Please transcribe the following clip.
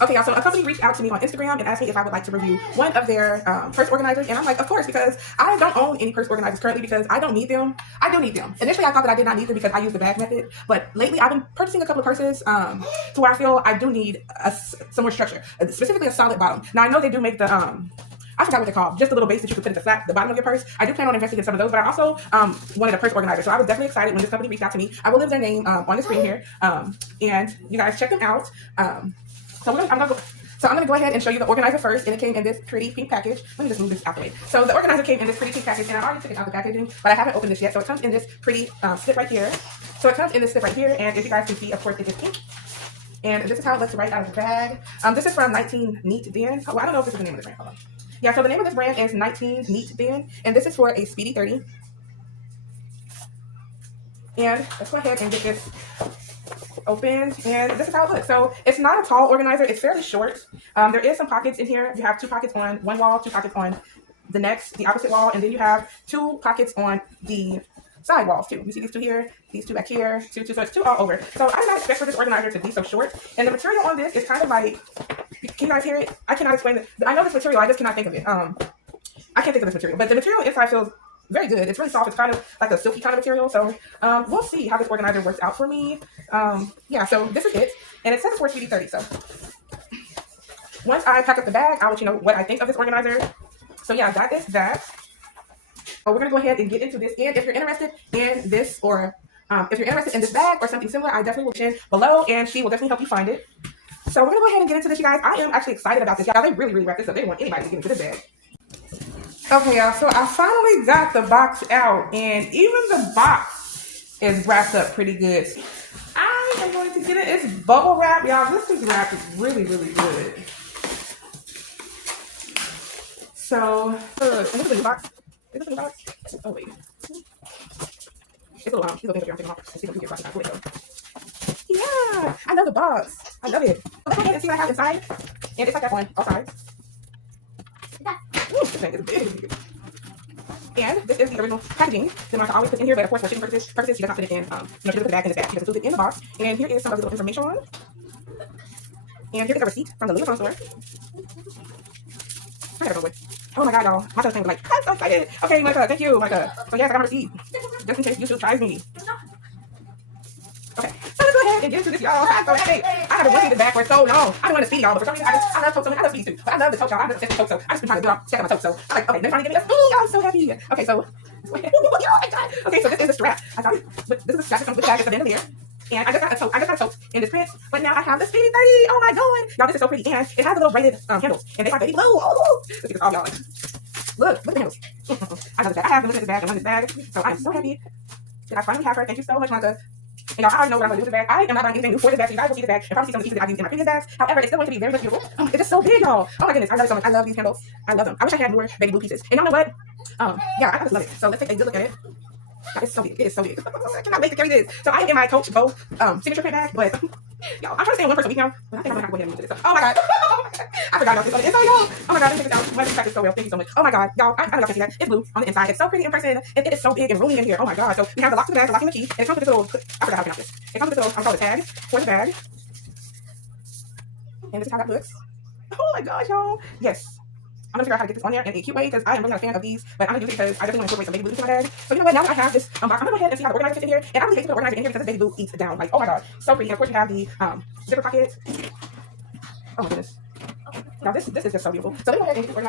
Okay, y'all, so a company reached out to me on Instagram and asked me if I would like to review one of their purse organizers. And I'm like, of course, because I don't own any purse organizers currently because I don't need them. I do need them. Initially, I thought that I did not need them because I use the bag method. But lately, I've been purchasing a couple of purses to where I feel I do need some more structure, specifically a solid bottom. Now, I know they do make the... I forgot what they're called. Just a little base that you can put at the bottom of your purse. I do plan on investing in some of those, but I also wanted a purse organizer. So I was definitely excited when this company reached out to me. I will leave their name on the screen here. And you guys check them out. So I'm going to go ahead and show you the organizer first, and it came in this pretty pink package. Let me just move this out the way. So the organizer came in this pretty pink package, and I already took it out of the packaging, but I haven't opened this yet. So it comes in this pretty slip right here. And as you guys can see, of course, it is pink. And this is how it looks right out of the bag. This is from 19 Neat Bin. Oh, I don't know if this is the name of the brand. Hold on. Yeah, so the name of this brand is 19 Neat Bin, and this is for a Speedy 30. And let's go ahead and get this open, and this is how it looks. So it's not a tall organizer, it's fairly short. There is some pockets in here. You have 2 pockets on one wall, 2 pockets on the opposite wall, and then you have 2 pockets on the side walls too. You see these 2 here, these 2 back here, 2, so it's 2 all over. So I did not expect for this organizer to be so short, and the material on this is kind of like, can you guys hear it? I cannot explain it. I know this material, I just cannot think of it. I can't think of this material, but the material inside feels very good. It's really soft. It's kind of like a silky kind of material. So we'll see how this organizer works out for me. Yeah, so this is it. And it says it's for Speedy 30. So once I pack up the bag, I'll let you know what I think of this organizer. So yeah, that is that. So we're going to go ahead and get into this. And if you're interested in this, or if you're interested in this bag or something similar, I definitely will put it below, and she will definitely help you find it. So we're going to go ahead and get into this, you guys. I am actually excited about this. Y'all, they really wrapped this up. They didn't want anybody to get into this bag. Okay, y'all, so I finally got the box out, and even the box is wrapped up pretty good. I am going to get it. It's bubble wrap, y'all. This is wrapped really, really good. So, is this a new box? Is this a new box? Oh, wait. It's a little, these little things are taking off. Let's see if we can get it. Yeah, I love the box. I love it. Let's go ahead and see what I have inside. And it's like that on all sides. Ooh, this thing is big. And this is the original packaging that I always put in here, but of course for shipping purposes, she does not put it in, she doesn't put the bag in the bag. She doesn't put it in the box. And here is some of the little information. And here is a receipt from the Louis Vuitton store. Oh my god, y'all. My cousin was like, I'm so excited. Okay, Micah, thank you, Micah. So yes, I got a receipt. Just in case you should surprise me. Okay, so let's go ahead and get into this, y'all. I'm so happy. I haven't wanted this bag for so long. I don't want to Speedy, y'all, but for some reason, I love totes. I love Speedy too. But I love the totes, y'all. I love the totes, so I just been trying to check out my totes. So I'm like, okay, they're trying to give me this. Ooh, I'm so happy. Okay, so, oh my god. Okay, so this is the strap. I thought this is the strap that comes with the bag at the end of here. And I just got a tote in this print, but now I have the Speedy 30. Oh my god. Y'all, this is so pretty. And it has a little braided handles. And they are baby blue. Oh, look at this all, y'all. Look at the handles. I love this bag. I have been looking at this bag and wanted this bag. So I'm so happy that I finally have her. Thank you so much, Monica. And y'all already know what I'm going to do with the bag. I am not buying anything new for this bag, so you guys will see the bag and probably see some of the pieces that I've used in my previous bags. However, it's still going to be very much beautiful. It's just so big, y'all. Oh my goodness, I love it so much. I love these handles. I love them. I wish I had newer baby blue pieces. And y'all know what? Yeah, I just love it. So let's take a good look at it. It's so big. It is so big. I cannot wait to carry this. So I am in my Coach Bow signature print bag, but y'all, I'm trying to stay in one person a week now, but I think I'm going to go ahead and move this. Oh my god. I forgot about this on the inside, y'all. Oh my god, let me take this out. Let me practice so well. Thank you so much. Oh my god, y'all, I don't know if you can see that. It's blue on the inside. It's so pretty in person, and it is so big and roomy in here. Oh my god. So we have the lock to the bag, the lock and the key, and it comes with this little, I forgot how to pronounce this. It comes with this little, I'm called a tag for the bag. And this is how that looks. Oh my gosh, y'all. Yes. I'm gonna figure out how to get this on there in a cute way because I am really not a fan of these, but I'm gonna use it because I definitely want to incorporate some baby blue into my bag. So you know what? Now that I have this box, I'm gonna go ahead and see how the organizer fits in here. And I really hate to put the organizer in here because this baby blue eats it down. Like, oh my god, so pretty. And of course you have the zipper pocket. Oh my goodness. Now this is just so beautiful. So let me go ahead and get this organizer.